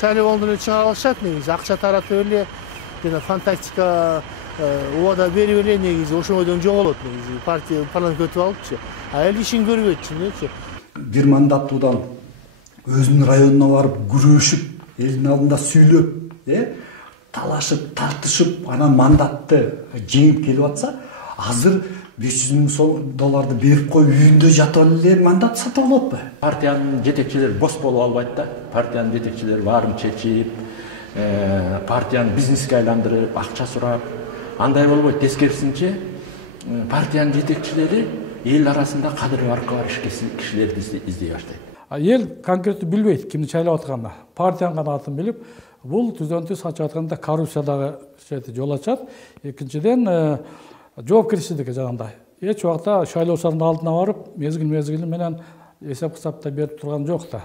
шайлоодон эле чыга алышат негизи, акча таратып эле жана фантастика убада берип эле негизи ошондон жоголот негизи партия парламентке өтүп алыпчы. А эл ишин көрбөйт чынычы. Бир мандаттуудан өзүнүн районуна барып күрөшүп, элдин алдында сүйлөп, талашып, тартышып, анан мандатты жеңип келип атса, азыр $500,000 берип коюп үйүндө жатып эле мандат сатып алатпы? Партиянын жетекчилери бос болуп албайт да. Партиянын жетекчилери баарын чечип, партияны бизнеске айландырып, акча сурап, андай болбойт. Тескерисинче, партиянын жетекчилери эл арасында кадыры баркы бар кишилерди издей баштайт. Ел конкреттүү билбейт кимди шайлап атканын. Партиянын гана атын билип, бул түзөntү сачып атканда коррупциядагы жол ачат. Экинчиден, жоопкерчиликке жагында. Эч убакта шайлоочулардын алдына барып, мезгил менен эсеп кысапта берип турган жок да.